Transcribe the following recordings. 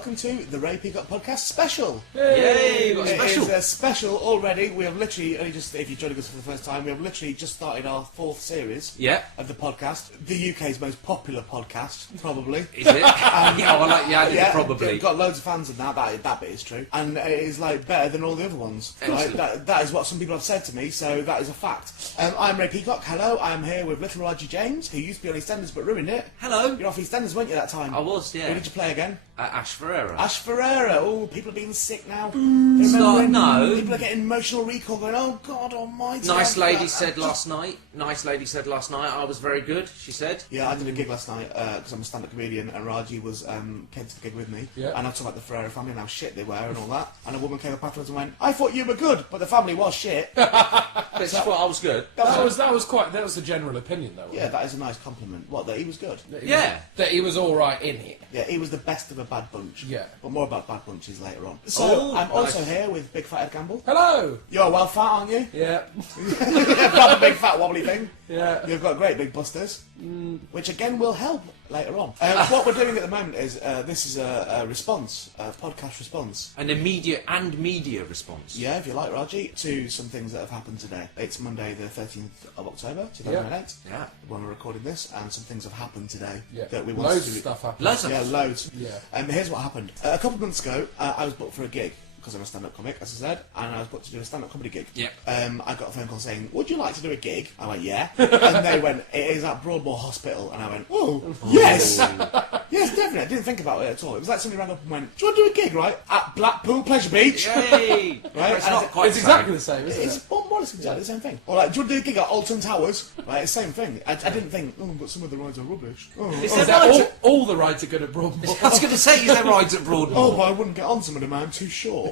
welcome to the Ray Peacock Podcast Special. Yay! Got a special. It is a special already. We have literally only just, if you're joining us for the first time, we have literally just started our 4th series of the podcast. The UK's most popular podcast, probably. Is it? Yeah, I like the probably. We've got loads of fans of that bit is true. And it is like better than all the other ones. Right? That is what some people have said to me, so that is a fact. I'm Ray Peacock. Hello, I'm here with little Roger James, who used to be on EastEnders but ruined it. Hello. You're off EastEnders, weren't you, that time? I was, yeah. Who did you play again? Ash Ferreira. Ash Ferreira. Oh, people are being sick now. No. People are getting emotional recall going, oh God almighty. Nice lady said last night, I was very good, she said. Yeah, I did a gig last night, because I'm a stand-up comedian, and Raji came to the gig with me, and I talked about the Ferreira family and how shit they were and all that, and a woman came up afterwards and went, I thought you were good, but the family was shit. But she thought I was good. That was the general opinion, though. Yeah, that is a nice compliment. What, that he was good? That he was alright in it. Yeah, he was the best of a bad bunch. Yeah. But more about bad bunches later on. So, I'm also here with Big Fat Ed Gamble. Hello! You're well fat, aren't you? Yeah. Proper big fat wobbly thing. Yeah. You've got great big busters, which again will help later on. What we're doing at the moment is, this is a response, a podcast response. An immediate and media response. Yeah, if you like, Raji, to some things that have happened today. It's Monday the 13th of October, 2008. Yeah. When we're recording this, and some things have happened today Yeah. that we want Loads to of stuff happened. Loads of loads. Yeah. Here's what happened. A couple of months ago, I was booked for a gig, because I'm a stand-up comic, as I said, and I was booked to do a stand-up comedy gig. Yeah. I got a phone call saying, would you like to do a gig? I went, yeah. And they went, it is at Broadmoor Hospital. And I went, oh, yes! Yes, definitely. I didn't think about it at all. It was like somebody rang up and went, do you want to do a gig, right? At Blackpool Pleasure Beach. Yay! Right? It's not quite It's exactly the same, isn't it? It's more or less exactly the same thing. Or like, do you want to do a gig at Alton Towers? Right, it's the same thing. I didn't think, oh, but some of the rides are rubbish. Oh, Is Is there that all the rides are good at Broadmoor? I was going to say, is there rides at Broadmoor? but I wouldn't get on some of them, I'm too short.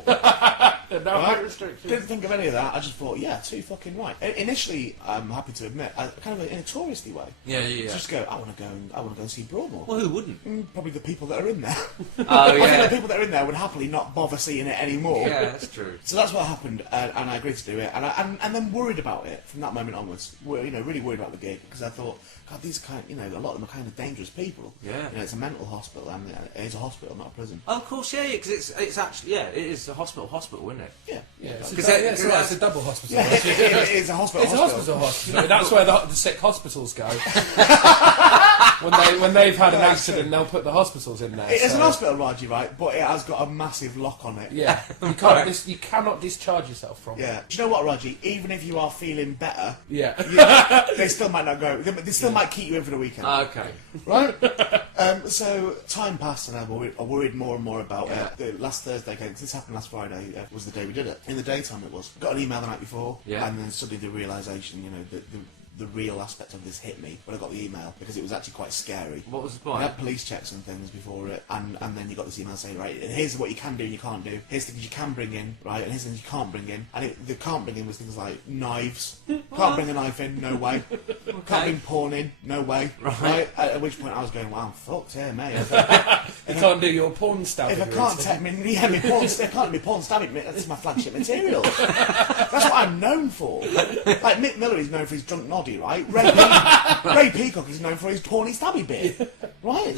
No height restrictions. Didn't think of any of that. I just thought, yeah, too fucking right. Initially, I'm happy to admit, kind of in a touristy way. Yeah. Just go. I want to go and see Broadmoor. Well, who wouldn't? Probably the people that are in there. Oh, I think yeah. the people that are in there would happily not bother seeing it anymore. Yeah, that's true. So that's what happened, and I agreed to do it, and then worried about it from that moment onwards. Really worried about the gig because I thought, God, these are a lot of them are kind of dangerous people. Yeah. It's a mental hospital, and it is a hospital, not a prison. Oh, of course, yeah, because it's actually, it is a hospital, isn't it? Yeah. It's a double hospital. Yeah, it is a hospital. It's a hospital. That's where the sick hospitals go. when they've had an accident, they'll put the hospitals in there. It is an hospital, Raji, right? But it has got a massive lock on it. Yeah, you cannot discharge yourself from it. Yeah. Do you know what, Raji? Even if you are feeling better, Yeah. they still might not go. They still might keep you in for the weekend. Okay. Right? So time passed, and I worried more and more about it. The last Thursday, because this happened last Friday, was the day we did it. In the daytime, it was. Got an email the night before, and then suddenly the realisation, the real aspect of this hit me when I got the email, because it was actually quite scary. What was the I point? had police checks and things before it, and then you got this email saying, right, here's what you can do and you can't do, here's things you can bring in, right, and here's things you can't bring in. And the can't bring in was things like knives. Can't bring a knife in, no way. Can't bring porn in, no way. Right? At which point I was going, wow, I'm fucked here, mate. You can't do your porn stabbing. If I can't take me porn stabbing, that's my flagship material. That's what I'm known for. Like Mick Miller is known for his drunk noddy, right? Ray Peacock is known for his porny stabby bit, right?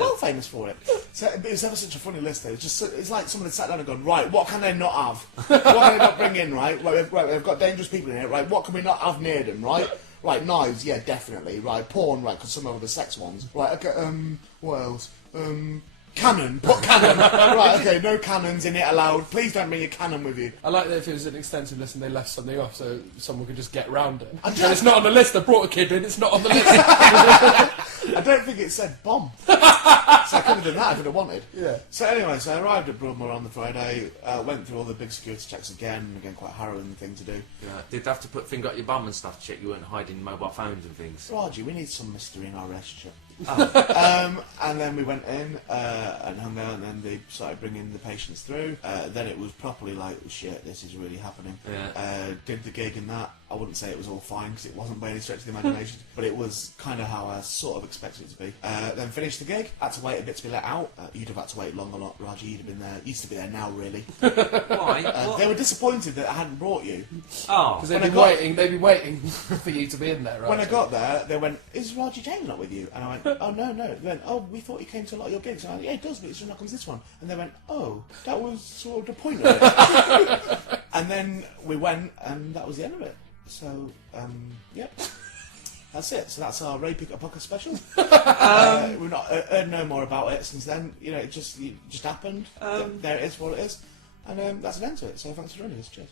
Well famous for it. So it was ever such a funny list. It's like someone had sat down and gone, right, what can they not have? What can they not bring in, right? They've got dangerous people in it, right? What can we not have near them, right? Right, knives, yeah, definitely, right? Porn, right? Because some of the sex ones, right? Okay, what else? Cannon, put cannon. Right, okay, no cannons in it allowed. Please don't bring your cannon with you. I like that if it was an extensive list and they left something off so someone could just get round it. And it's not on the list. I brought a kid in, it's not on the list. I don't think it said bomb. So I could have done that if I'd have wanted. Yeah. So anyway, I arrived at Broadmoor on the Friday, went through all the big security checks again, quite a harrowing thing to do. Yeah. Did they have to put finger up your bum and stuff to check you weren't hiding mobile phones and things? Raji, we need some mystery in our relationship. And then we went in and hung out, and then they started bringing the patients through. Then it was properly like, shit, this is really happening. Yeah. Did the gig and that. I wouldn't say it was all fine, because it wasn't by any stretch of the imagination, but it was kind of how I sort of expected it to be. Then finished the gig, had to wait a bit to be let out. You'd have had to wait long a lot, Raji. You'd have been there, used to be there now, really. Why? They were disappointed that I hadn't brought you. Oh. Because they'd be waiting for you to be in there, right? When I got there, they went, "Is Raji James not with you?" And I went, "Oh, no. They went, "Oh, we thought he came to a lot of your gigs." And I went, "Yeah, he does, but he's just not comes to this one." And they went, "Oh, that was sort of the point of it." And then we went, and that was the end of it. So, yep. That's it. So that's our Ray Peacock podcast special. We've not heard no more about it since then. You know, it just happened. There it is, what it is. And that's an end to it. So thanks for joining us. Cheers.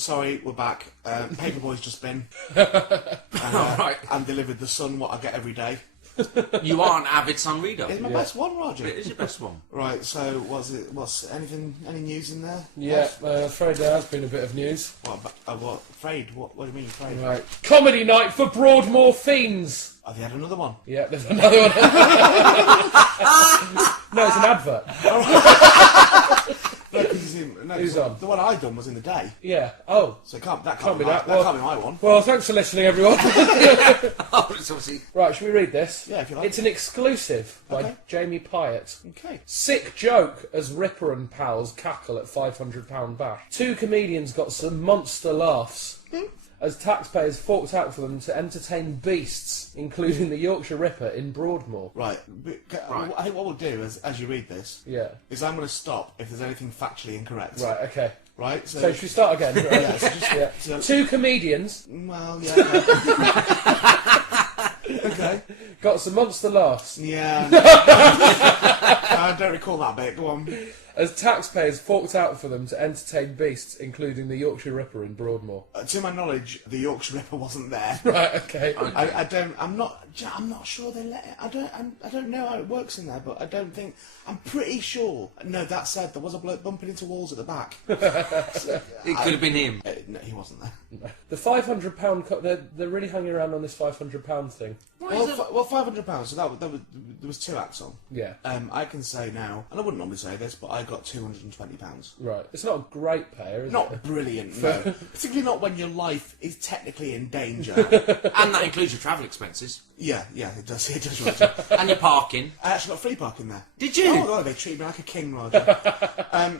Sorry, we're back. Paperboy's just been and delivered the Sun, what I get every day. You are an avid Sun reader. It's my best one, Roger. It is your best one. Right, so any news in there? Yeah, afraid there has been a bit of news. What? Afraid? What do you mean, afraid? Right. Comedy night for Broadmoor Fiends! Have they had another one? Yeah, there's another one. No, it's an advert. Who's on? The one I done was in the day. Yeah. Oh. So that Can't be can't be my one. Well, thanks for listening, everyone. Oh, it's obviously... Right, should we read this? Yeah, if you like. It's an exclusive by Okay. Jamie Pyatt. Okay. Sick joke as Ripper and pals cackle at £500 bash. Two comedians got some monster laughs as taxpayers forked out for them to entertain beasts, including the Yorkshire Ripper in Broadmoor. Right. I think what we'll do as you read this Yeah. is I'm going to stop if there's anything factually incorrect. Right, okay. Right? So should we start again? Right. Yeah, so just- Yeah. so- Two comedians Well, yeah. Okay. got some monster laughs Yeah. I don't recall that bit. Go on. as taxpayers forked out for them to entertain beasts, including the Yorkshire Ripper in Broadmoor. To my knowledge, the Yorkshire Ripper wasn't there. Right, okay. I'm not sure they let it. I don't know how it works in there, but I don't think. I'm pretty sure. No, that said, there was a bloke bumping into walls at the back. It could have been him. No, he wasn't there. The £500 they're really hanging around on this £500 thing. Well, £500. So there was 2 acts on. Yeah. I can say now, and I wouldn't normally say this, but I got £220. Right. It's not a great payer, is Not it? brilliant, no. Particularly not when your life is technically in danger. And that includes your travel expenses. Yeah, it does. It does. Roger. And your parking. I actually got free parking there. Did you? Oh, God, they treat me like a king, Roger.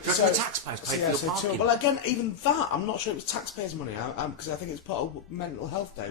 So the taxpayers paid for your parking. Well, again, even that, I'm not sure it was taxpayers' money, because I think it's part of World Mental Health Day.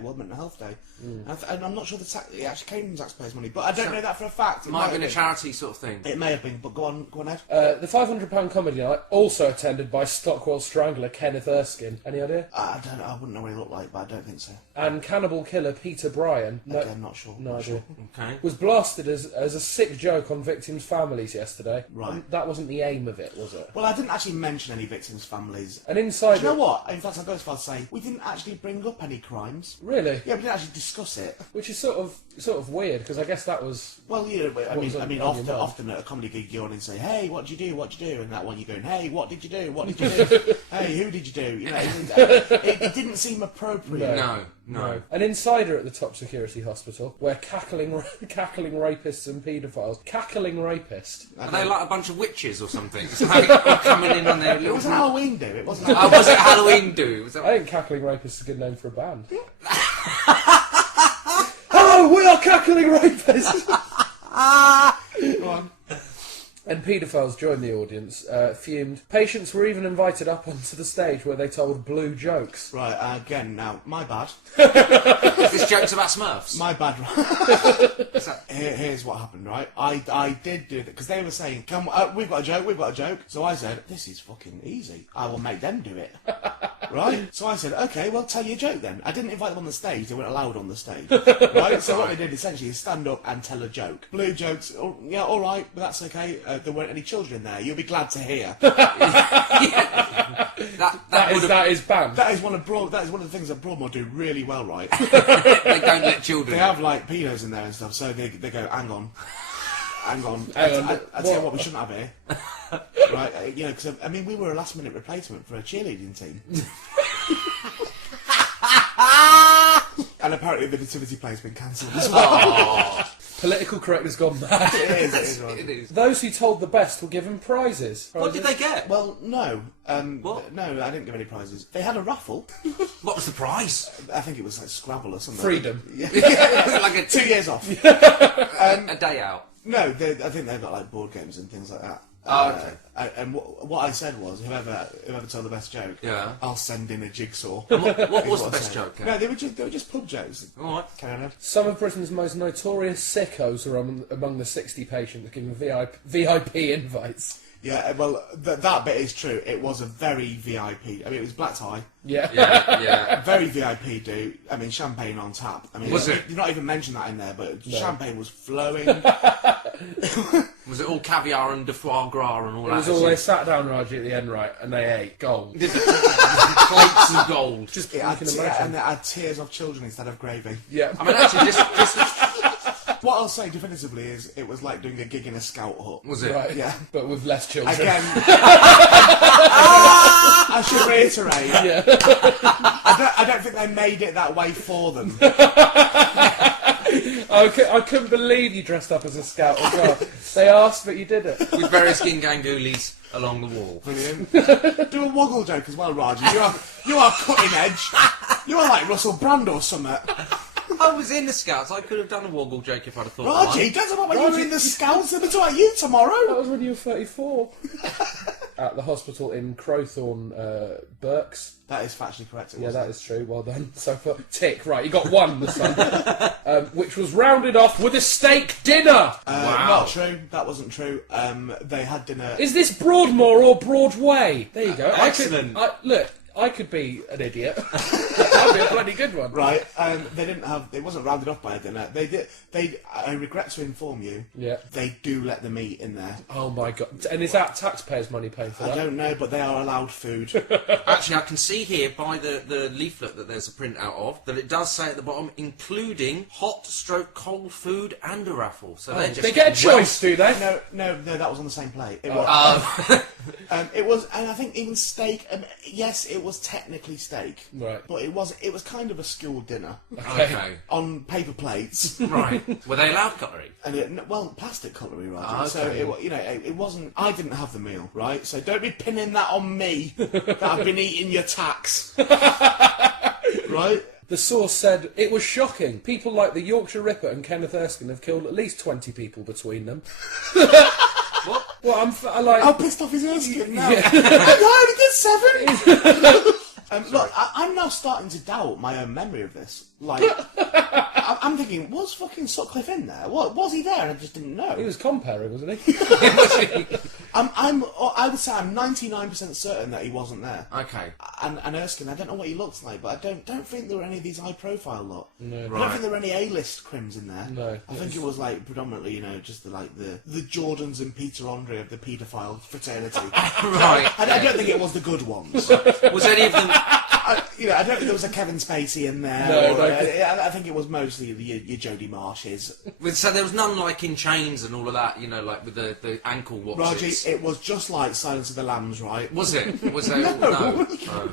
And I'm not sure it actually came from taxpayers' money, but I don't know that for a fact. It might have been a charity sort of thing. It may have been, but go on, Ed. The £500 comedy night, also attended by Stockwell Strangler Kenneth Erskine. Any idea? I wouldn't know what he looked like, but I don't think so. And cannibal killer Peter Bryan. Again, not sure. No not idea. sure. Okay. Was blasted as a sick joke on victims' families yesterday. Right. And that wasn't the aim of it, was it? Well, I didn't actually mention any victims' families. An insider... Do you know what? In fact, I'll go as far as to say, we didn't actually bring up any crimes. Really? Yeah, we didn't actually discuss it. Which is sort of weird, because I guess that was... Well, you know, was on your mind? often at a comedy gig you go on and say, "Hey, what'd you do? What'd you do?" And that one you're going, "Hey, what did you do? What did you do? Hey, who did you do?" You know, it didn't seem appropriate. No. An insider at the top security hospital, where cackling rapists and paedophiles... Cackling rapist? Are they like a bunch of witches or something? It's like all coming in on their It little... was a Halloween do. It wasn't. was it Halloween do? Was that... I think cackling rapist is a good name for a band. Hello, we are cackling rapists! Go on. And paedophiles joined the audience, fumed. Patients were even invited up onto the stage where they told blue jokes. Right, again, now, my bad. This joke's about Smurfs. My bad. Here's what happened, right? I did do that, because they were saying, "Come, we've got a joke. So I said, "This is fucking easy. I will make them do it." Right? So I said, "Okay, well, tell your joke then." I didn't invite them on the stage. They weren't allowed on the stage. Right? So what they did essentially is stand up and tell a joke. Blue jokes, yeah, all right, but that's okay. There weren't any children there. You'll be glad to hear. That is banned. That is one of the things that Broadmoor do really well, right? They don't let children. They have like pedos in there and stuff, so they go, hang on. I tell you what, we shouldn't have here. Right, you know, because I mean, we were a last-minute replacement for a cheerleading team. And apparently the nativity play's been cancelled as well. Political correctness gone mad. It is, Roger. It is. Those who told the best were given prizes. What did they get? Well, no. What? No, I didn't give any prizes. They had a raffle. What was the prize? I think it was like Scrabble or something. Freedom. Yeah. Like a 2 years off. a day out. No, I think they've got like board games and things like that. Oh, okay. And what I said was, whoever told the best joke, Yeah. I'll send in a jigsaw. And what was the I best said. joke? No, they were just pub jokes. All right. Carry on. Some of Britain's most notorious sickos are among the 60 patients given VIP invites. Yeah, well, that bit is true. It was a very VIP. I mean, it was black tie. Yeah. Yeah. Very VIP, dude. I mean, champagne on tap. I mean, Was it? You've not even mentioned that in there, but champagne was flowing. Was it all caviar and de foie gras and all It that? was all they sat down, Raji, at the end, right, and they ate gold. Plates of gold. Just It you had can and imagine. it had tears of children instead of gravy. Yeah. I mean, actually, this What I'll say definitively is it was like doing a gig in a scout hut. was it. Right. Yeah. But with less children. Again, I should reiterate, Yeah. I don't think they made it that way for them. I couldn't believe you dressed up as a scout as well. They asked, but you did it. With various gingangoolies along the wall. Brilliant. Do a woggle joke as well, Raji. You are cutting edge. You are like Russell Brand or something. I was in the Scouts. I could have done a woggle joke if I'd have thought of Raji, one. don't talk about when you were in the Scouts. They'll be talking about you tomorrow. That was when you were 34. At the hospital in Crowthorne, Berks. That is factually correct. Yeah, that is true. Well done. So far. Tick, right, you got one this time. Which was rounded off with a steak dinner. Wow. Not true. That wasn't true. They had dinner. Is this Broadmoor or Broadway? There you go. Excellent. Look, I could be an idiot. That'd be a bloody good one. Right, they didn't have. It wasn't rounded off by a dinner. They did. I regret to inform you. Yeah. They do let the meat in there. Oh my god. And is that taxpayers' money paying for I that? don't know, but they are allowed food. Actually, I can see here by the leaflet that there's a printout of that it does say at the bottom, including hot/cold food and a raffle. So they're just They get a choice, do they? No, that was on the same plate. It was, and I think even steak. Yes, it was technically steak, Right. But it was kind of a school dinner Okay. on paper plates. Right. Were they allowed cutlery? And plastic cutlery, right? Ah, So okay. it wasn't. I didn't have the meal, right? So don't be pinning that on me that I've been eating your tax, right? The source said, it was shocking. People like the Yorkshire Ripper and Kenneth Erskine have killed at least 20 people between them. What? Well, I like... How pissed off is Erskine now? Yeah. I only did 7. Look, I'm now starting to doubt my own memory of this. Like, I'm thinking, was fucking Sutcliffe in there? What was he there? And I just didn't know. He was comparing, wasn't he? I would say I'm 99% certain that he wasn't there. Okay. And Erskine, I don't know what he looks like, but I don't think there were any of these high-profile lot. No. I don't Right. think there were any A-list crims in there. No. I think it was like predominantly, just the Jordans and Peter Andre of the paedophile fraternity. Right. I don't think it was the good ones. Was any of them... I don't think there was a Kevin Spacey in there. No. I think it was mostly your Jodie Marshes. So there was none like in chains and all of that, like with the ankle watches. Raji, it was just like Silence of the Lambs, right? Was it? Was there? No. Oh.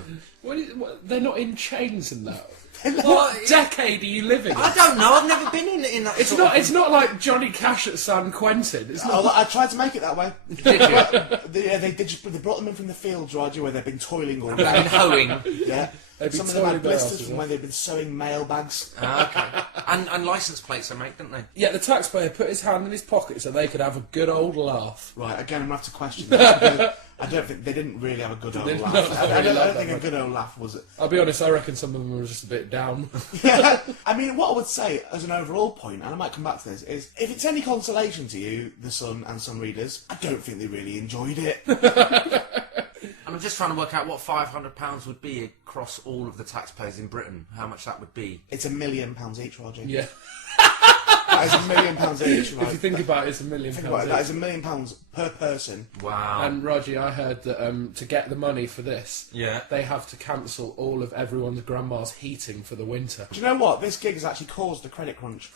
They're not in chains and that. What? What decade are you living in? I don't know. I've never been in that. It's sort not. of- It's not like Johnny Cash at San Quentin. It's not. Oh, I tried to make it that way. Did you? They brought them in from the fields, Raji, where they've been toiling all In day. hoeing. Yeah. They've been Some of them toiling had their blisters asses from off. where they've been sewing mailbags. Okay. And license plates they make, don't they? Yeah, the taxpayer put his hand in his pocket so they could have a good old laugh. Right, again, I'm going to have to question that. Because I don't think they didn't really have a good old They laugh. don't I really don't love think that a good old laugh was it. I'll be honest, I reckon some of them were just a bit down. I mean, what I would say as an overall point, and I might come back to this, is if it's any consolation to you, the Sun and Sun readers, I don't think they really enjoyed it. I'm just trying to work out what £500 would be across all of the taxpayers in Britain. How much that would be. It's £1 million each, Roger. Yeah. That is £1 million each, right? If you think about it, it's £1 million. Think about it, that is £1 million per person. Wow. And Raji, I heard that to get the money for this, Yeah. they have to cancel all of everyone's grandma's heating for the winter. Do you know what? This gig has actually caused a credit crunch.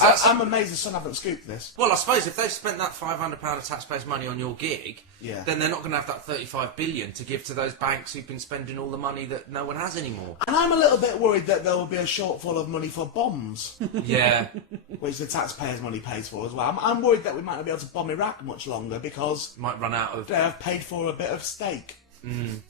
I'm amazed the Sun haven't scooped this. Well, I suppose if they've spent that £500 of taxpayers' money on your gig, Yeah. then they're not going to have that 35 billion to give to those banks who've been spending all the money that no one has anymore. And I'm a little bit worried that there will be a shortfall of money for bombs, Yeah. which the taxpayers' money pays for as well. I'm worried that we might not be able to bomb Iraq much longer because Might run out of... they have paid for a bit of steak.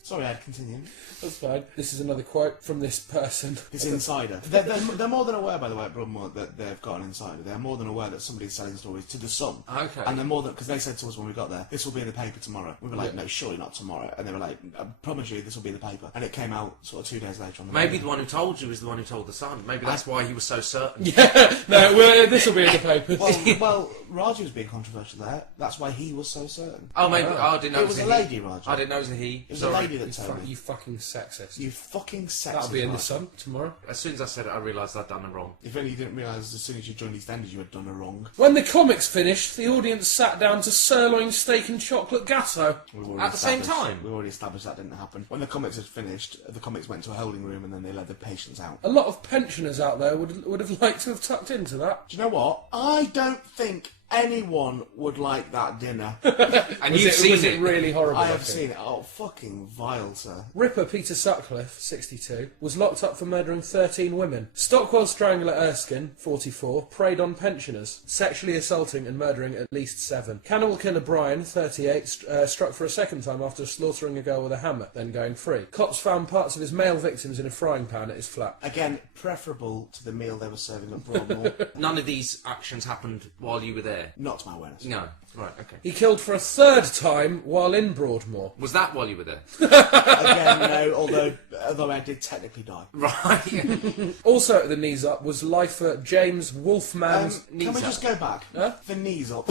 Sorry, I'd continue. That's fine. This is another quote from this person. This insider. They're more than aware, by the way, at Broadmoor, that they've got an insider. They're more than aware that somebody's selling stories to the Sun. Okay. And they're more than... Because they said to us when we got there, this will be in the paper tomorrow. We were like, no, surely not tomorrow. And they were like, I promise you this will be in the paper. And it came out sort of 2 days later on the Maybe paper. the one who told you is the one who told the Sun. Maybe that's why he was so certain. Yeah, no, this will be in the papers. Well, Raji was being controversial there. That's why he was so certain. Oh, maybe... Oh, I didn't know It was a lady, Raji. I didn't know it was a he. It was Sorry. a lady that told me. You fucking sexist. You fucking sexist. That'll be in the Raji. Sun tomorrow. As soon as I said it, I realised I'd done it wrong. If only you didn't realise as soon as you joined EastEnders you had done a wrong. When the comics finished, the audience sat down to sirloin steak and chocolate gatto. We've already At the same established- time? We've already established that didn't happen. When the comics had finished, the comics went to a holding room and then they led the patients out. A lot of pensioners out there would have liked to have tucked into that. Do you know what? I don't think anyone would like that dinner. And Was you've seen was it. it really horrible? I have looking? seen it. Oh, fucking vile, sir. Ripper Peter Sutcliffe, 62, was locked up for murdering 13 women. Stockwell Strangler Erskine, 44, preyed on pensioners, sexually assaulting and murdering at least 7. Cannibal Killer Brian, 38, struck for a second time after slaughtering a girl with a hammer, then going free. Cops found parts of his male victims in a frying pan at his flat. Again, preferable to the meal they were serving at Broadmoor. None of these actions happened while you were there. Not to my awareness. No. Right, okay. He killed for a third time while in Broadmoor. Was that while you were there? Again, no, although I did technically die. Right. Also at the knees up was lifer James Wolfman's... Can we just go back? Huh? The knees up.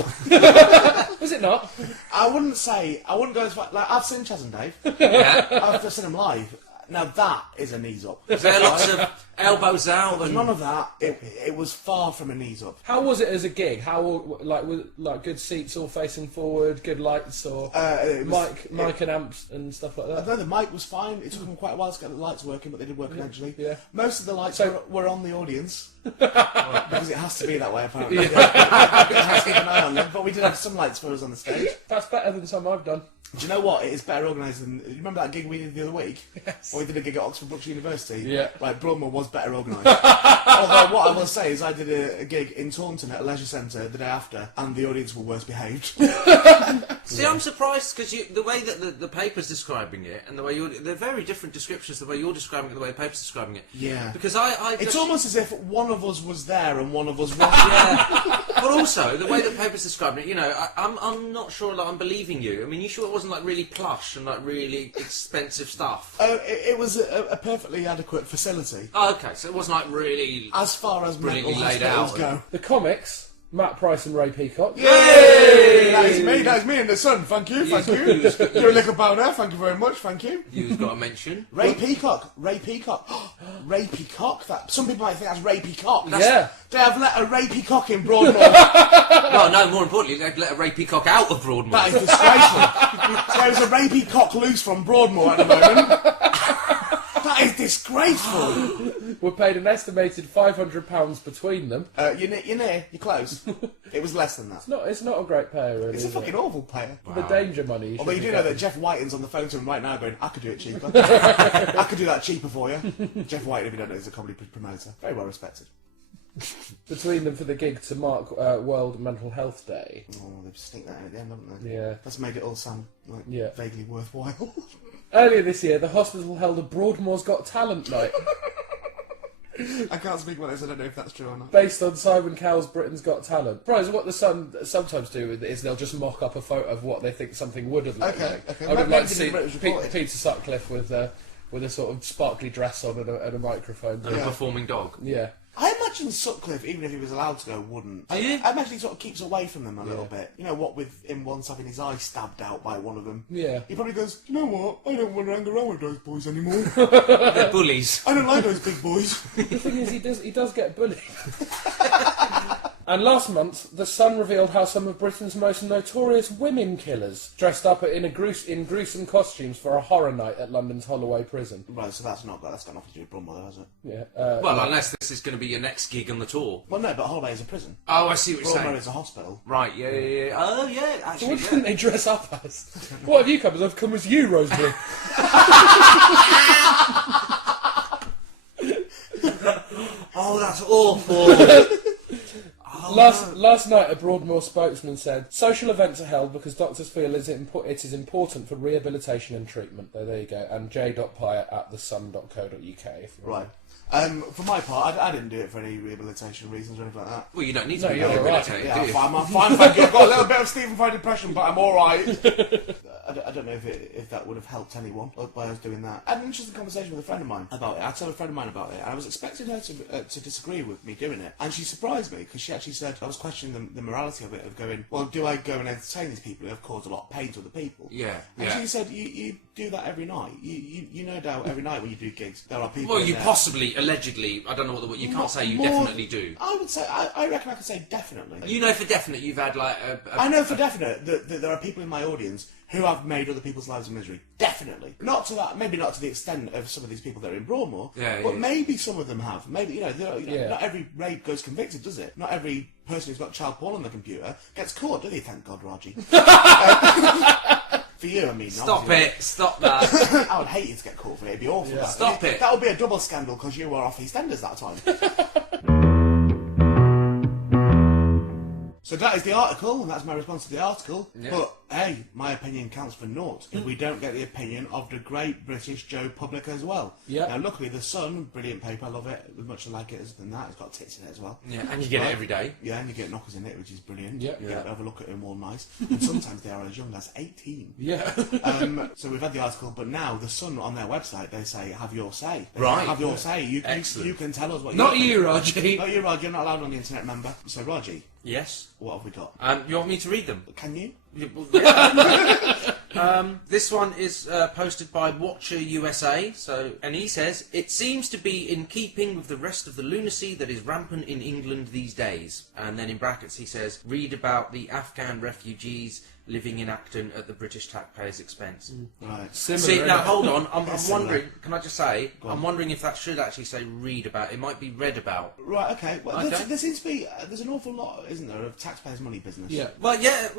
Was it not? I wouldn't go as far... Like, I've seen Chaz and Dave. Yeah. I've just seen them live. Now that is a knees up. Was there lots of elbows out and... None of that. It was far from a knees up. How was it as a gig? How was good seats all facing forward, good lights, or It was- mic and amps and stuff like I that? don't know, the mic was fine. It took them quite a while to get the lights working, but they did work eventually. Yeah. Most of the lights So- were on the audience. Because it has to be that way, apparently. It has to keep an eye on them. But we did have some lights for us on the stage. That's better than some I've done. Do you know what? It is better organised than... You remember that gig we did the other week? Yes. Or we did a gig at Oxford Brookes University? Yeah. Like, Broadmoor was better organised. Although, what I will say is I did a gig in Taunton at a leisure centre the day after, and the audience were worse behaved. See, I'm surprised because the way that the paper's describing it and the way they're very different descriptions. The way you're describing it, and the way the paper's describing it. Yeah. Because I It's just- almost as if one of us was there and one of us wasn't. Yeah. But also the way the paper's describing it, you know, I'm not sure that I'm believing you. I mean, you sure it wasn't like really plush and like really expensive stuff? It was a perfectly adequate facility. Oh, okay, so it wasn't like really. As far as Brilliantly mental laid hospitals out. go. The comics, Matt Price and Ray Peacock. Yay! That is me in the sun, thank you. You're a little powder, thank you very much, thank you. You've got to mention. Ray Peacock. Ray Peacock. Some people might think that's Ray Peacock. Yeah. They have let a Ray Peacock in Broadmoor. No, more importantly, they've let a Ray Peacock out of Broadmoor. That is disgraceful. There's a Ray Peacock loose from Broadmoor at the moment. That is disgraceful. Were paid an estimated £500 between them. You're near, you're close. It was less than that. It's not a great payer, really. It's a is fucking it? awful player. The danger money. Although you do know that Jeff Whiting's on the phone to him right now going, I could do it cheaper. I could do that cheaper for you. Jeff Whiting, if you don't know, is a comedy promoter. Very well respected. Between them for the gig to mark World Mental Health Day. Oh, they've sneaked that in at the end, haven't they? Yeah. That's made it all sound like Yeah. vaguely worthwhile. Earlier this year, the hospital held a Broadmoor's Got Talent night. I can't speak about this, I don't know if that's true or not. Based on Simon Cowell's Britain's Got Talent. Surprise, what the Sun sometimes do is they'll just mock up a photo of what they think something would have looked Okay, like. okay. I would Maybe like to they see didn't read it was reported. Peter Sutcliffe with a sort of sparkly dress on and a microphone. And a performing dog. Yeah. I imagine Sutcliffe, even if he was allowed to go, wouldn't. Do you? I imagine he sort of keeps away from them a little bit. You know what, with him once having his eye stabbed out by one of them. Yeah. He probably goes, you know what, I don't want to hang around with those boys anymore. They're bullies. I don't like those big boys. The thing is, he does get bullied. And last month, The Sun revealed how some of Britain's most notorious women killers dressed up in gruesome costumes for a horror night at London's Holloway prison. Right, so that's got nothing to do with Broadmoor, though, has it? Yeah. Well, unless this is going to be your next gig on the tour. Well, no, but Holloway is a prison. Oh, I see what you're Broadmoor saying. is a hospital. Right, yeah. Oh, yeah, So actually, what didn't they dress up as? What have you come as? I've come as you, Rosemary. Oh, that's awful. Last night, a Broadmoor spokesman said, social events are held because doctors feel it is important for rehabilitation and treatment. There you go. And j.pyatt at thesun.co.uk. Right. For my part, I didn't do it for any rehabilitation reasons or anything like that. Well, you don't need to No, be you're rehabilitated, Yeah, do you? I'm fine, thank you. I've got a little bit of Stephen Fry depression, but I'm alright. I don't know if that would have helped anyone by us doing that. I had an interesting conversation with a friend of mine about it. I told a friend of mine about it, and I was expecting her to disagree with me doing it. And she surprised me, because she actually said, I was questioning the morality of it, of going, well, do I go and entertain these people who have caused a lot of pain to other people? Yeah, And yeah. she said, you do that every night. You no doubt every night when you do gigs, there are people Well, in you there. possibly, allegedly, I don't know what the word, you can't say you definitely do. I would say, I reckon I could say definitely. You know for definite you've had like I know for definite that there are people in my audience who have made other people's lives a misery. Definitely. Not to that, maybe not to the extent of some of these people that are in Broadmoor, but maybe some of them have. Maybe, not every rape goes convicted, does it? Not every person who's got child porn on the computer gets caught, do they? Thank God, Raji. For you, I mean. Stop that. I would hate you to get caught for it. It'd be awful. Yeah. Stop it. That would be a double scandal because you were off EastEnders that time. So that is the article, and that's my response to the article. Yeah. But, hey, my opinion counts for naught if we don't get the opinion of the great British Joe Public as well. Yeah. Now, luckily, The Sun, brilliant paper, I love it. Much like it as than that. It's got tits in it as well. Yeah, and you get it every day. Yeah, and you get knockers in it, which is brilliant. Yeah. You get to have a look at them all nice. And sometimes they are as young as 18. Yeah. So we've had the article, but now The Sun, on their website, they say, have your say. They Right. say, have your say. You Excellent. can tell us what Not you you, Raji. Not you, Raji. You're not allowed on the internet, remember. So, Raji, Yes. what have we got? You want me to read them? Can you? This one is posted by Watcher USA, and he says, it seems to be in keeping with the rest of the lunacy that is rampant in England these days. And then in brackets he says, read about the Afghan refugees living in Acton at the British taxpayers' expense. Right. Similar, See, now innit? hold on, I'm Similar. wondering, can I just say, Go on. I'm wondering if that should actually say read about, it might be read about. Right, okay. Well, Okay. there seems to be, there's an awful lot, isn't there, of taxpayers' money business. Yeah. Well, yeah,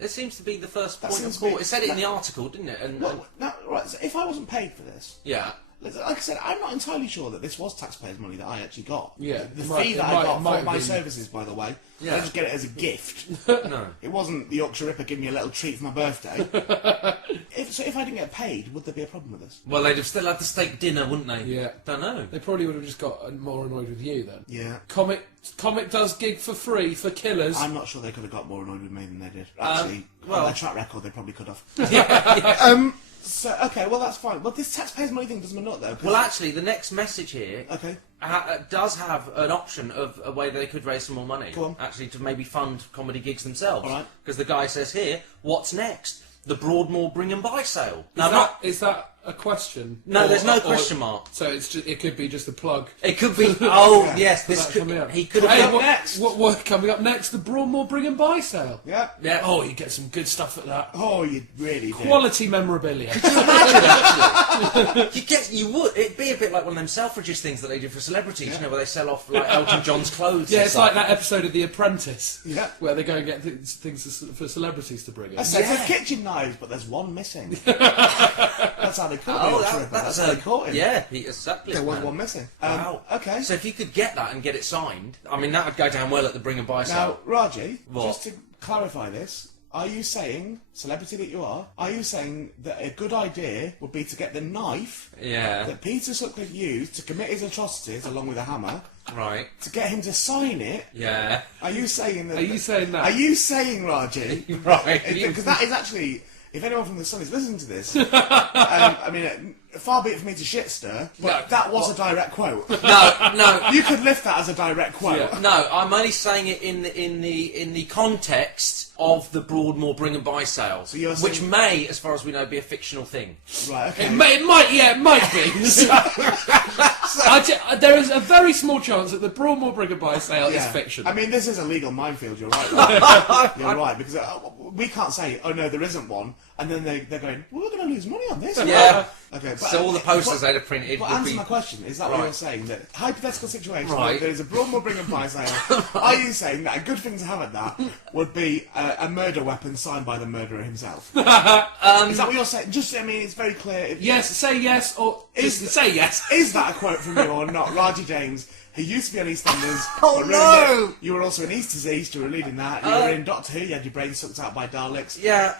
it seems to be the first That point of seems to be- call. It said it in the article, didn't it? And Well, now, right, so if I wasn't paid for this, yeah. like I said, I'm not entirely sure that this was taxpayers' money that I actually got. Yeah, The it might- fee it that might- I got might for my be. services, by the way, Yeah. I just get it as a gift. No. It wasn't the Yorkshire Ripper giving me a little treat for my birthday. If I didn't get paid, would there be a problem with this? Well, they'd have still had the steak dinner, wouldn't they? Yeah. Don't know. They probably would have just got more annoyed with you then. Yeah. Comic does gig for free for killers. I'm not sure they could have got more annoyed with me than they did. Actually, well- on their track record, they probably could have. Yeah. So, okay, well, that's fine. Well, this taxpayers' money thing does me nut, though. 'cause- Well, actually, the next message here okay. does have an option of a way they could raise some more money. Go on. Actually, to maybe fund comedy gigs themselves. All right. Because the guy says here, what's next? The Broadmoor Bring and Buy sale. Now, Is that a question? no, there's no Or- question mark. So it could be just a plug. It could be. Oh, Yeah. yes. This That could. coming up. He could Hey, have. what- next? What coming up next? The Broadmoor Bring and Buy sale. Yeah. Yeah. Oh, you get some good stuff at that. Oh, you really do. Quality memorabilia. You would. It'd be a bit like one of them Selfridges things that they do for celebrities, you know, where they sell off like Elton John's clothes. Yeah, and it's stuff. like that episode of The Apprentice. Yeah. Where they go and get things for celebrities to bring in. I said Yeah. there's kitchen knives, but there's one missing. That's how they caught the Oh, Yorkshire Ripper. that's how they caught him. Yeah, exactly. There was man. one missing. Wow. Okay. So if you could get that and get it signed, I mean, that would go down well at the Bring and Buy Now, sale. Raji, What? just to clarify this, are you saying, celebrity that you are you saying that a good idea would be to get the knife Yeah. that Peter Sutcliffe used to commit his atrocities along with a hammer, Right. to get him to sign it? Yeah. Are you saying that? Are you saying that? Are you saying, Raji? Right. Because that is actually, if anyone from the Sun is listening to this, I mean, far be it for me to shit stir, but No, that was a direct quote. No. You could lift that as a direct quote. Yeah. No, I'm only saying it in the context of the Broadmoor Bring and Buy sale, So you're which saying- may, as far as we know, be a fictional thing. Right. Okay. It might be. So There is a very small chance that the Broadmoor Bring and Buy sale is Yeah. fiction. I mean, this is a legal minefield, you're right. You're right, because we can't say, oh no, there isn't one, and then they're going, well, we're going to lose money on this. Yeah. Okay, but, So all the posters they'd have printed But would answer be... my question, is that what you're saying? That hypothetical situation, Right. there is a Broadmoor Bring and Buy sale, are you saying that a good thing to have at that would be a murder weapon signed by the murderer himself? Is that what you're saying? Just, I mean, it's very clear. Yes, say yes, or say yes. Is that a quote from you or not? Raji James, who used to be on EastEnders. Oh, but no! You were also in East is East, you were leading that. You were in Doctor Who, you had your brain sucked out by Daleks. Yeah.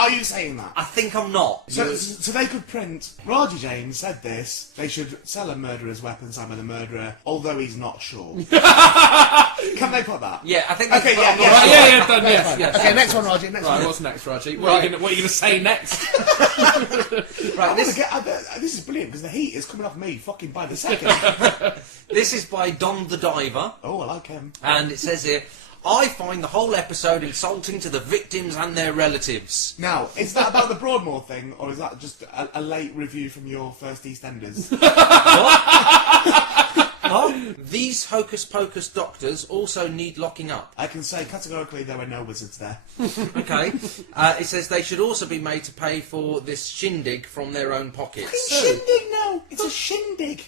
Are you saying that? I think I'm not. So they could print, Raji James said this, they should sell a murderer's weapon signed by the murderer, although he's not sure. Can they put that? Yeah, I think... Okay, yeah, I'm not yeah. sure. Yeah, done, yes. Okay, next one, Raji, next Right, one. what's next, Raji? What are you going to say next? Right, This is brilliant, because the heat is coming off me fucking by the second. This is by Don the Diver, Oh, I like him. and it says here, I find the whole episode insulting to the victims and their relatives. Now, is that about the Broadmoor thing, or is that just a late review from your first EastEnders? These hocus pocus doctors also need locking up. I can say categorically there were no wizards there. Okay. It says they should also be made to pay for this shindig from their own pockets. Shindig, no! It's a shindig!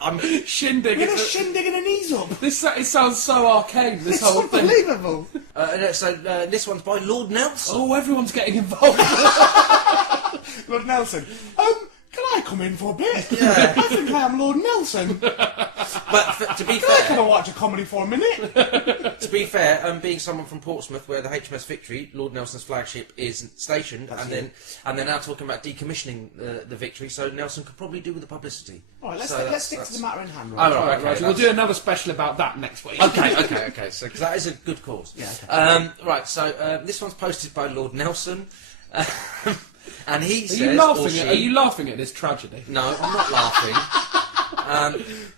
I'm Shindig. With a shindig and a knees up! It sounds so arcane, this It's whole thing. unbelievable! so this one's by Lord Nelson. Oh, everyone's getting involved. Lord Nelson, can I come in for a bit? Yeah. I think I am Lord Nelson. But to be Can I come fair, and watch a comedy for a minute? being someone from Portsmouth, where the HMS Victory, Lord Nelson's flagship, is stationed, and they're now talking about decommissioning the Victory, so Nelson could probably do with the publicity. Alright, let's So stick to the matter in hand, Oh, right? right, Right, okay. we'll do another special about that next week. Okay. So, because that is a good cause. Yeah, okay. Right. So this one's posted by Lord Nelson, and he Are says, you or laughing she, at? Are you laughing at this tragedy? No, I'm not laughing.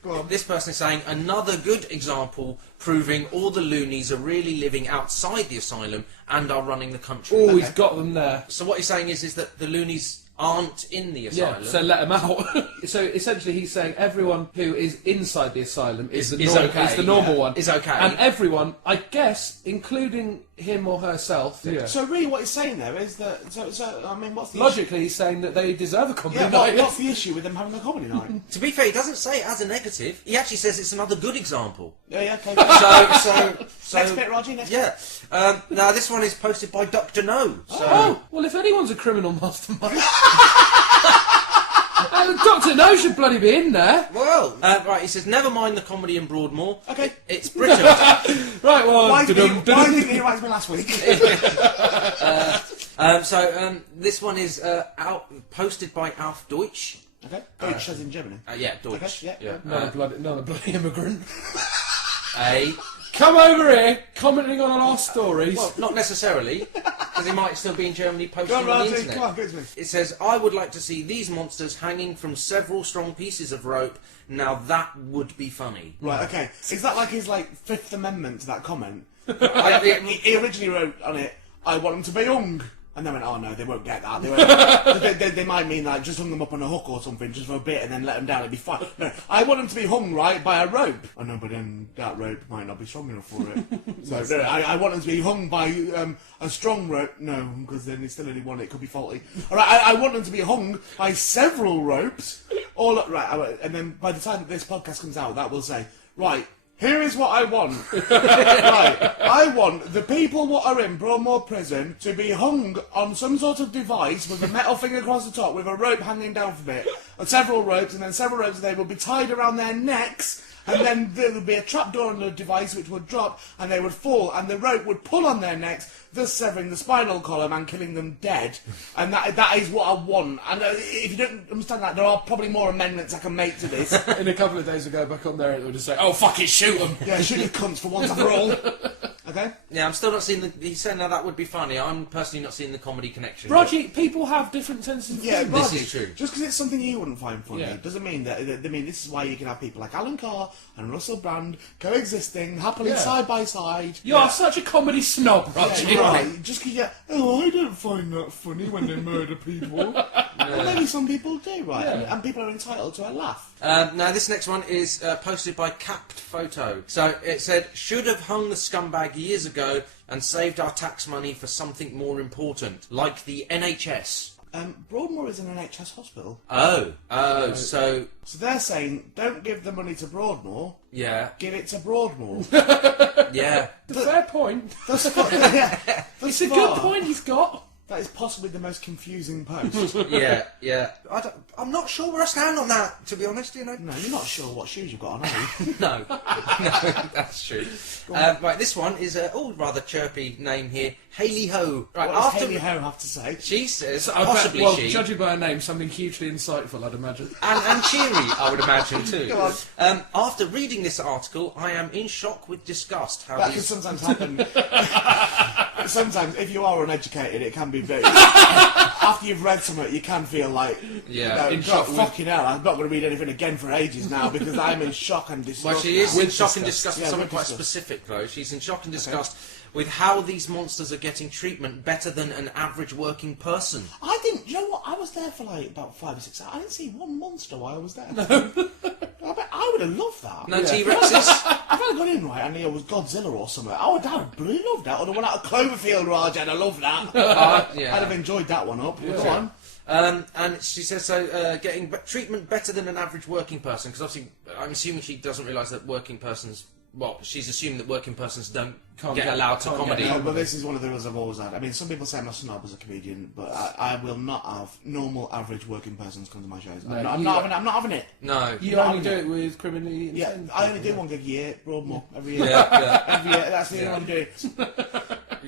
Go on. This person is saying another good example proving all the loonies are really living outside the asylum and are running the country. Oh, he's got them there. So what he's saying is that the loonies aren't in the asylum. Yeah, so let him out. So essentially, he's saying everyone who is inside the asylum is Is okay, the normal one. is okay. And everyone, I guess, including him or herself. Yeah. So really what he's saying there is that, so I mean, what's the Logically, he's saying that they deserve a comedy issue? night. What's the issue with them having a comedy night? To be fair, he doesn't say it as a negative. He actually says it's another good example. Yeah, okay. So Next bit, Roger, next bit. yeah. Now this one is posted by Dr. No. So Oh, well, if anyone's a criminal mastermind... Dr. No should bloody be in there. well, right. He says never mind the comedy in Broadmoor. Okay. It's Britain. Right, well... Why didn't he write me last week? This one is posted by Alf Deutsch. Okay. Deutsch as in Germany. Yeah, Deutsch. Okay, yeah. Another bloody immigrant. A Come over here, commenting on our stories. well, not necessarily, because he might still be in Germany posting Go on, on the Roger, internet. come on, give it to me. It says, I would like to see these monsters hanging from several strong pieces of rope. Now that would be funny. Right, okay. Is that like his, Fifth Amendment to that comment? I- He originally wrote on it, I want them to be hung. And then went, oh no, they won't get that. They, won't. they might mean just hung them up on a hook or something just for a bit and then let them down, it'd be fine. No, I want them to be hung, right, by a rope. I know, but then that rope might not be strong enough for it. So no, I want them to be hung by a strong rope. No, because then they still only one, it could be faulty. Alright, I want them to be hung by several ropes. And then by the time that this podcast comes out, that will say, right, here is what I want. Right, I want the people what are in Broadmoor prison to be hung on some sort of device with a metal thing across the top with a rope hanging down from it, or several ropes, and then several ropes they will be tied around their necks, and then there would be a trapdoor on the device which would drop, and they would fall, and the rope would pull on their necks, thus severing the spinal column and killing them dead. And that is what I want. And if you don't understand that, there are probably more amendments I can make to this. In a couple of days, we'll go back on there and we'll just say, oh, fuck it, shoot them. Yeah, shoot your cunts for once and for all. Okay. Yeah, I'm still not seeing the... He's saying now that would be funny. I'm personally not seeing the comedy connection. Roger, people have different senses of Yeah, humour. This Roger, is true. Just because it's something you wouldn't find funny Yeah. doesn't mean that. I mean, this is why you can have people like Alan Carr and Russell Brand coexisting happily side by side. You are such a comedy snob, Roger. Yeah, right. Just because I don't find that funny when they murder people. Well, maybe some people do, right? Yeah. And people are entitled to a laugh. Now, this next one is posted by Capped Photo. So it said, should have hung the scumbag years ago and saved our tax money for something more important, like the NHS. Broadmoor is an NHS hospital. So... So they're saying, don't give the money to Broadmoor, Yeah. give it to Broadmoor. Yeah. Fair point. Thus far, yeah, It's a good point he's got. That is possibly the most confusing post. Yeah, yeah. I'm not sure where I stand on that, to be honest, you know. No, you're not sure what shoes you've got on, are you? No, that's true. Right, this one is a rather chirpy name here, Hayley Ho. Right, What does Hayley Ho have to say? she says, I bet- possibly well, she, judging by her name, something hugely insightful, I'd imagine. and cheery, I would imagine too. Go on. After reading this article, I am in shock with disgust. How That can these... sometimes happen. Sometimes, if you are uneducated, it can be very... After you've read something, you can feel like... Yeah, in in shock with- fucking hell, I'm not going to read anything again for ages now, because I'm in shock and disgust. Well, she is now. in shock and disgust with Yeah, something with quite disgust. specific, though. She's in shock and disgust with how these monsters are getting treatment better than an average working person. I think, you know what, I was there for like about 5 or 6 hours. I didn't see one monster while I was there. I would have loved that. No T-Rexes? If I'd gone in right and there was Godzilla or something, I would have bloody loved that. Or the one out of Cloverfield, Raj, I'd have loved that. Yeah. I'd have enjoyed that one up. Go on. And she says, getting treatment better than an average working person, because obviously, I'm assuming she doesn't realise that working persons... Well, she's assuming that working persons can't get allowed to comedy. No, but this is one of the rules I've always had. I mean, some people say I'm a snob as a comedian, but I will not have normal, average working persons come to my shows. No, I'm not having it. No. You Not only do having it with criminally Yeah, insane I only do people. one gig a year, Broadmoor, every year. Yeah, Every year, that's the only one I'm doing.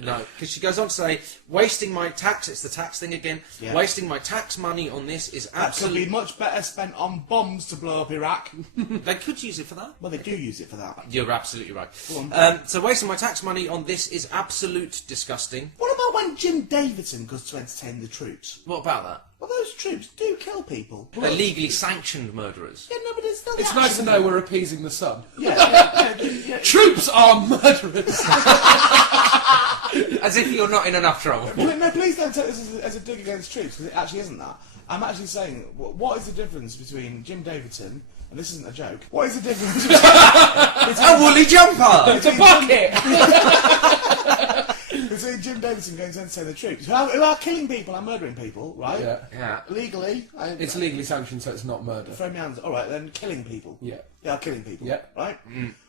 No, because she goes on to say, wasting my tax, it's the tax thing again, wasting my tax money on this is That could absolutely... be much better spent on bombs to blow up Iraq. They could use it for that. Well, they do use it for that. You're absolutely right. Go on. So wasting my tax money on this is absolute disgusting. What about when Jim Davidson goes to entertain the troops? What about that? Well, those troops do kill people. They're legally sanctioned murderers. Yeah, no, but it's still... It's nice to know we're appeasing the sun. Yeah. Troops are murderers! As if you're not in enough trouble. No, please don't take this as a dig against troops, because it actually isn't that. I'm actually saying, what is the difference between Jim Davidson, and this isn't a joke, what is the difference between... A woolly jumper! It's a bucket! between Jim Davidson going to entertain the troops, who are killing people and murdering people, right? Yeah. Yeah. Legally. It's legally sanctioned, so it's not murder. Throw me hands. Alright, then killing people. Yeah. They are killing people. Yeah. Right?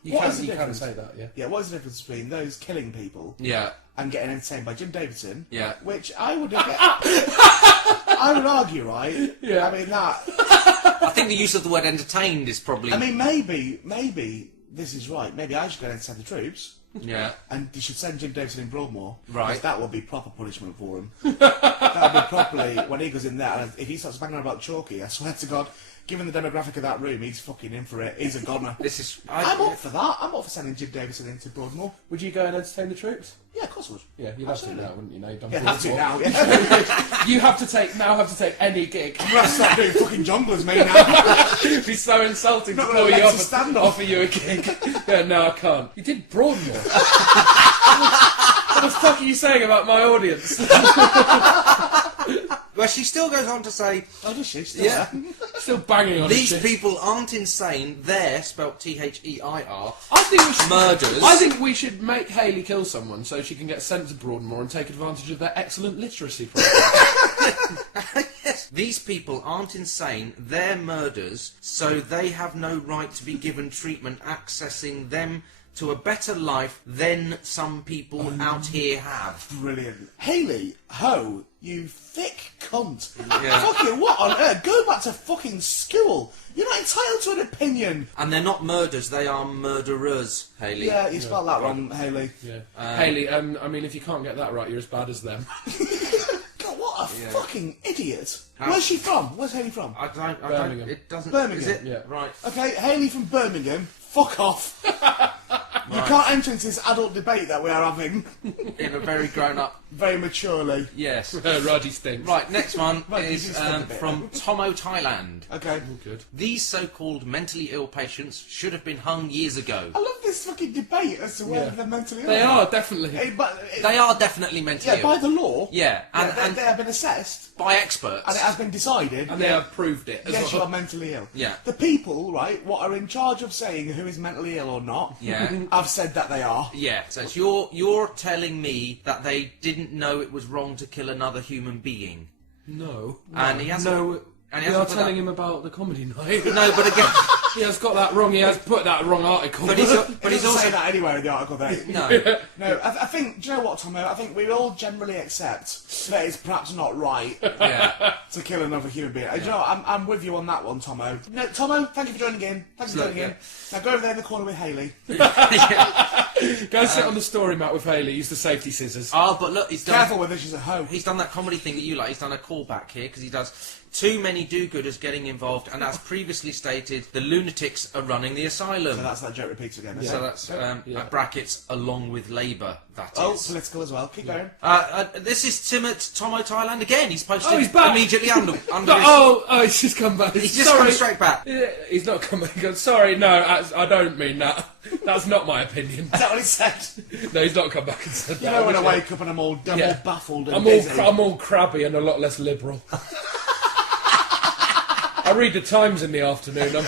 You What can, is the you can difference? say that, yeah. Yeah, what is the difference between those killing people Yeah. and getting entertained by Jim Davidson? Yeah. Which I would I would argue, right? Yeah. I mean, that... I think the use of the word entertained is probably... I mean, maybe this is right. Maybe I should go and entertain the troops. Yeah. And you should send Jim Davidson in Broadmoor. Right. Because that would be proper punishment for him. That would be properly... When he goes in there, and if he starts banging on about Chalky, I swear to God, given the demographic of that room, he's fucking in for it. He's a goner. This is... I'm up for that. I'm up for sending Jim Davidson into Broadmoor. Would you go and entertain the troops? Yeah, of course I would. Yeah, you'd have to Absolutely. now, wouldn't you? Now you've done Yeah, have to Broadmoor. now, yeah. You have to take any gig. I'm gonna start doing fucking junglers, mate, now. It'd be so insulting to Not pull gonna you let up you and stand up. offer you a gig. Yeah, no, I can't. You did Broadmoor. What the fuck are you saying about my audience? Well, she still goes on to say, Oh, does she? Still yeah, there? Still banging on these it. people aren't insane. They're, spelt T-H-E-I-R, I think we should, murders. I think we should make Hayley kill someone so she can get sent to Broadmoor and take advantage of their excellent literacy program. Yes. These people aren't insane. They're murders, so they have no right to be given treatment accessing them to a better life than some people out here have. Brilliant. Hayley Ho, you thick cunt. Yeah. Fucking what on earth? Go back to fucking school. You're not entitled to an opinion. And they're not murders, they are murderers, Hayley. Yeah, you spelled that wrong, Hayley. Yeah. Hayley, I mean, if you can't get that right, you're as bad as them. God, what a Yeah. fucking idiot. How- Where's she from? Where's Hayley from? I don't, Birmingham. it doesn't... Birmingham, Is it? yeah. Right. Okay, Hayley from Birmingham. Fuck off. You can't enter into this adult debate that we are having In a very grown-up... very maturely. Yes. Raji stinks. Right, next one Right, is you stink a bit. from Tomo, Thailand. Okay. Good. These so-called mentally ill patients should have been hung years ago. I love this fucking debate as to whether they're mentally ill. They are, definitely. They are definitely mentally Yeah, ill. by the law. Yeah, and they have been assessed, by experts. and it has been decided. And they have proved it as Yes, you well. are mentally ill. Yeah. The people, right, what are in charge of saying who is mentally ill or not, Yeah. have said that they are. Yeah, so it's you're telling me that they didn't know it was wrong to kill another human being. No. And he hasn't... No, and he we are hasn't put telling that- him about the comedy night. No, but again... He has got that wrong. He has put that wrong article. But he's It also... doesn't say that anywhere in the article, though. No. No, I think, do you know what, Tomo? I think we all generally accept that it's perhaps not right Yeah. to kill another human being. Do you know what, I'm with you on that one, Tomo. No, Tomo, thank you for joining in. Thanks for joining in. Now go over there in the corner with Hayley. Go and sit on the story mat with Hayley. Use the safety scissors. Oh, but look, he's done... Careful with her, she's a hoe. He's done that comedy thing that you like. He's done a callback here because he does too many do-gooders getting involved, and as previously stated, the lunatics are running the asylum. So that's that joke repeats again. Isn't So it? that's brackets along with Labour. That is. Oh, political as well. Keep going. This is Tomo Thailand again. He's posted Oh, he's back. immediately under his. Oh, he's just come back. He's just Sorry. come straight back. Yeah, he's not come back. He goes, sorry, no, I don't mean that. That's not my opinion. Is that what he said? No, he's not come back and said You that. know when I obviously. wake up and I'm all baffled and I'm dizzy. I'm all crabby and a lot less liberal. I read the Times in the afternoon. I'm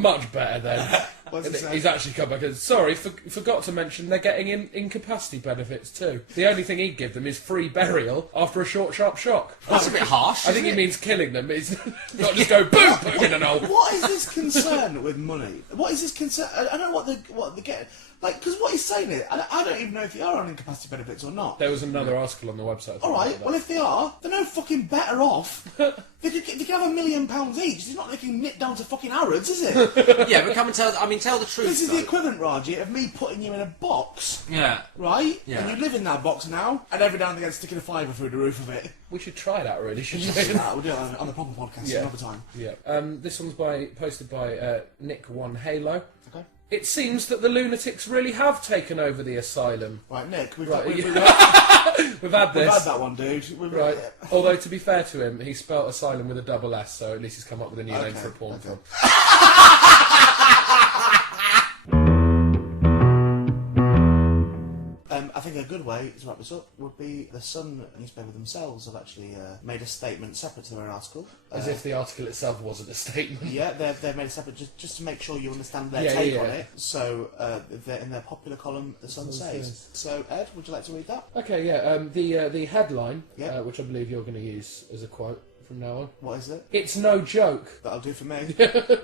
much better then. What's he say? He's actually come back and sorry, forgot to mention they're getting incapacity benefits too. The only thing he'd give them is free burial after a short, sharp shock. That's a bit harsh. I think he means killing them. It's not just go boom, put them in an hole. What is this concern with money? What is this concern? I don't know what they get. Like, because what he's saying is, I don't even know if they are on incapacity benefits or not. There was another article on the website. All right, well, if they are, they're no fucking better off. They could have £1 million each. It's not like they can nip down to fucking Harrods, is it? Yeah, but come and tell the truth. This is though. the equivalent, Raji, of me putting you in a box, Yeah. right? Yeah. And you live in that box now, and every now and again sticking a fiver through the roof of it. We should try that, really, shouldn't We'll do we? that. We'll do it on the proper podcast Yeah. another time. Yeah. This one's posted by Nick One Halo. Okay. It seems that the lunatics really have taken over the asylum. Right, Nick, we've Right, had we've had this. that one, dude. Right. Although, to be fair to him, he spelt asylum with a double S, so at least he's come up with a new name for a porn film. I think a good way to wrap this up would be the Sun newspaper themselves have actually made a statement separate to their article. As if the article itself wasn't a statement. Yeah, they've made a separate just to make sure you understand their Yeah, take yeah, on yeah. it. So in their popular column, the Sun says. So Ed, would you like to read that? Okay, yeah. The headline, Yeah. which I believe you're going to use as a quote from now on. What is it? It's no joke. That'll do for me.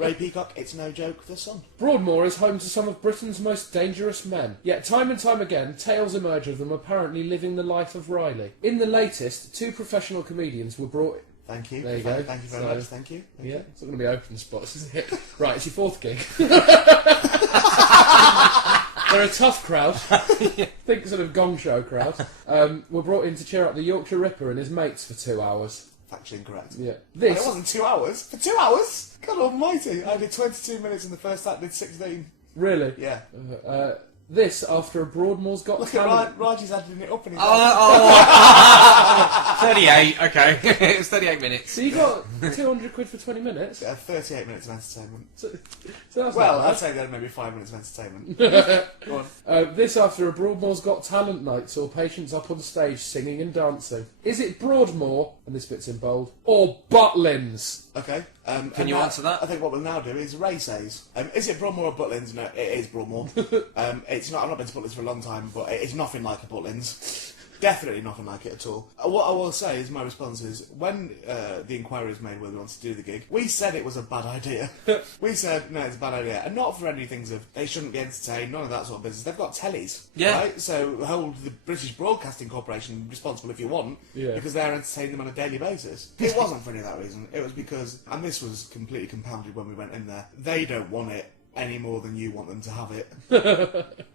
Ray Peacock, it's no joke, the Sun. Broadmoor is home to some of Britain's most dangerous men. Yet time and time again, tales emerge of them apparently living the life of Riley. In the latest, 2 professional comedians were brought... Thank you. There you go. Thank you very So- much. Thank you. Thank Yeah, you. it's not going to be open spots, is it? Right, it's your 4th gig. They're a tough crowd. Think sort of Gong Show crowd. Were brought in to cheer up the Yorkshire Ripper and his mates for 2 hours. Factually incorrect. Yeah. And it This... wasn't 2 hours. For 2 hours? God almighty. I did 22 minutes in the first act, did 16. Really? Yeah. This after a Broadmoor's Got Look at Talent... Raji's adding it up in his 38, okay. It was 38 minutes. So you got 200 quid for 20 minutes? 38 minutes of entertainment. So that's Well, not I'd bad. say there maybe 5 minutes of entertainment. Go on. This after a Broadmoor's Got Talent night saw patients up on stage singing and dancing. Is it Broadmoor, and this bit's in bold, or Butlins? Okay. Can you answer that? I think what we'll now do is Ray says, is it Broadmoor or Butlins? No, it is Broadmoor. It's not. I've not been to Butlins for a long time, but it's nothing like a Butlins. Definitely nothing like it at all. What I will say is my response is, when the inquiry was made whether we wanted to do the gig, we said it was a bad idea. We said, no, it's a bad idea. And not for any things of, they shouldn't be entertained, none of that sort of business. They've got tellies, Yeah. right? So hold the British Broadcasting Corporation responsible if you want, Yeah. because they're entertaining them on a daily basis. It wasn't for any of that reason. It was because, and this was completely compounded when we went in there, they don't want it any more than you want them to have it.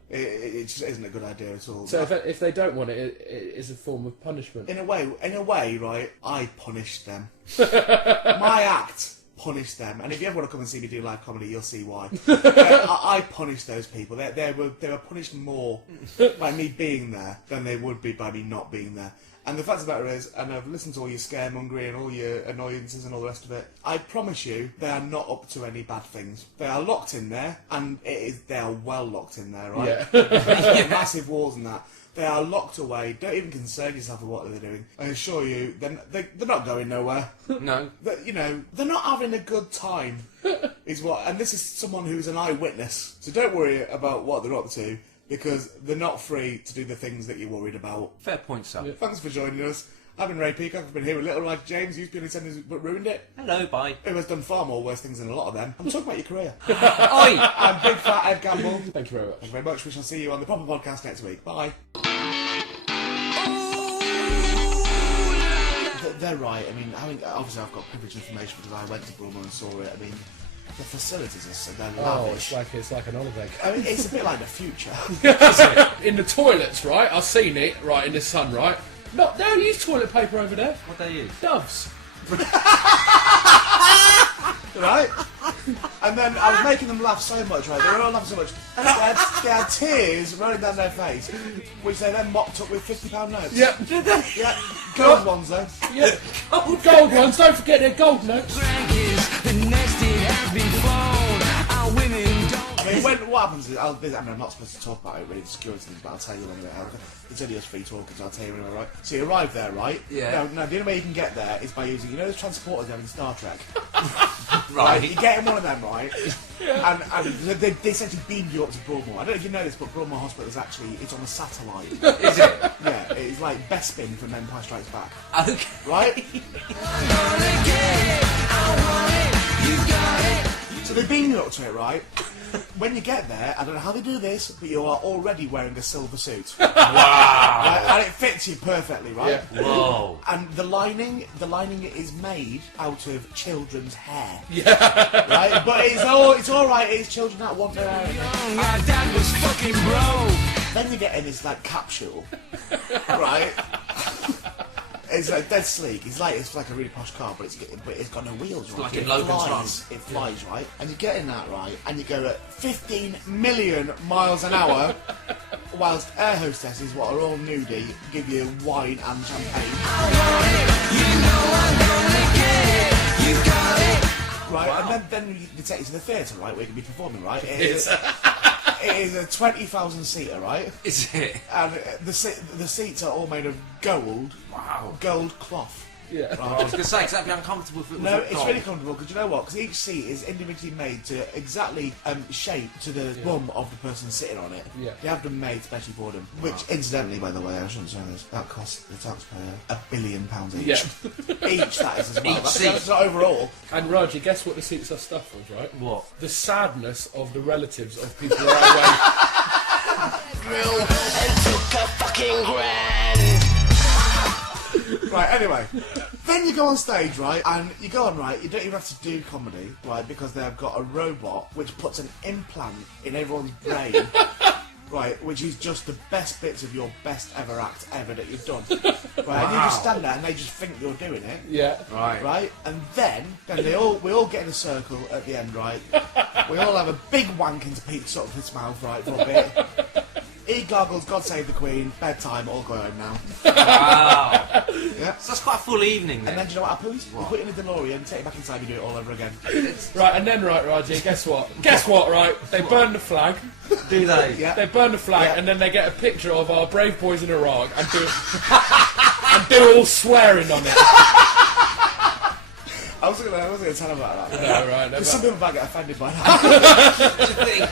It just isn't a good idea at all. So if they don't want it, it is a form of punishment. In a way, right, I punished them. My act punish them. And if you ever want to come and see me do live comedy, you'll see why. I punish those people. They were punished more by me being there than they would be by me not being there. And the fact of the matter is, and I've listened to all your scaremongery and all your annoyances and all the rest of it, I promise you, they are not up to any bad things. They are locked in there, and they are well locked in there, right? Yeah. Massive walls and that. They are locked away. Don't even concern yourself with what they're doing. I assure you, they're not going nowhere. No. They're not having a good time, and this is someone who's an eyewitness. So don't worry about what they're up to, because they're not free to do the things that you're worried about. Fair point, sir. Yeah. Thanks for joining us. I've been Ray Peacock. I've been here with Little Raj James, who's been attending but ruined it. Hello, bye. Who has done far more worse things than a lot of them. I'm talking about your career. Oi! I'm Big Fat Ed Gamble. Thank you very much. Thank you very much. We shall see you on the Proper Podcast next week. Bye. They're right. I mean, obviously I've got privileged information because I went to Broadmoor and saw it. I mean, the facilities are so lavish. It's like an olive egg. I mean, it's a bit like the future. In the toilets, right? I've seen it, right, in the sun, right? No, they don't use toilet paper over there. What they use? Doves. Right? And then I was making them laugh so much, right? They were all laughing so much. And they had tears rolling down their face, which they then mopped up with £50 notes. Yep. Yeah. Gold ones, though. Yeah. Gold ones, don't forget they're gold notes. I mean, what happens is, I'm not supposed to talk about it really, the security things, but I'll tell you anyway. It's only us free talking, so I'll tell you anyway, right? So you arrive there, right? Yeah. Now, the only way you can get there is by using, those transporters they have in Star Trek? Right. You get in one of them, right? Yeah. And they essentially beam you up to Broadmoor. I don't know if you know this, but Broadmoor Hospital is actually, it's on a satellite. Is it? Yeah, it's like Bespin from Empire Strikes Back. Okay. Right? So they beam you up to it, right? When you get there, I don't know how they do this, but you are already wearing a silver suit. Wow! Right? And it fits you perfectly, right? Yeah. Whoa! And the lining is made out of children's hair. Yeah. Right? But it's all right. It's children that want their hair. My dad was fucking broke. Then you get in this like capsule, right? It's like dead sleek. It's like a really posh car, but it's got no wheels. Right? Like in Logan's Run. It flies, right? And you get in that, right? And you go at 15 million miles an hour, whilst air hostesses, what are all nudie, give you wine and champagne. Right, wow. And then they take you to the theatre, right, where you can be performing, right? It is a 20,000 seater, right? Is it? And the seats are all made of gold. Wow. Gold cloth. Yeah. Right. I was going to say, because that'd be uncomfortable if it was No, a it's dog. really comfortable, because you know what? Because each seat is individually made to exactly shape to the bum of the person sitting on it. Yeah. They have them made especially for them. Which, incidentally, by the way, I shouldn't say this, that costs the taxpayer £1 billion each. Yeah. Each, that is, as well. Each That's not overall. And Roger, guess what the seats are stuffed with, right? What? The sadness of the relatives of people who are away. Grill and took a fucking grand. Right, anyway. Then you go on stage, right, and you go on, right, you don't even have to do comedy, right, because they've got a robot which puts an implant in everyone's brain, right, which is just the best bits of your best ever act ever that you've done. Right, and you just stand there and they just think you're doing it. Yeah. Right. Right, and then we all get in a circle at the end, right? We all have a big wank into Pete Sutcliffe's mouth, right, for a bit. He goggles, God save the Queen, bedtime, all go home now. Wow. Yeah. So that's quite a full evening then. And then do you know what happens? You put it in the DeLorean, take it back inside, you do it all over again. Right, and then, right, Roger, guess what? Guess what, right? They burn the flag. Do they? Yeah. They burn the flag, Yeah. and then they get a picture of our brave boys in Iraq and do all swearing on it. I wasn't gonna tell him about that. No, right. Because some people might get offended by that. What do you think?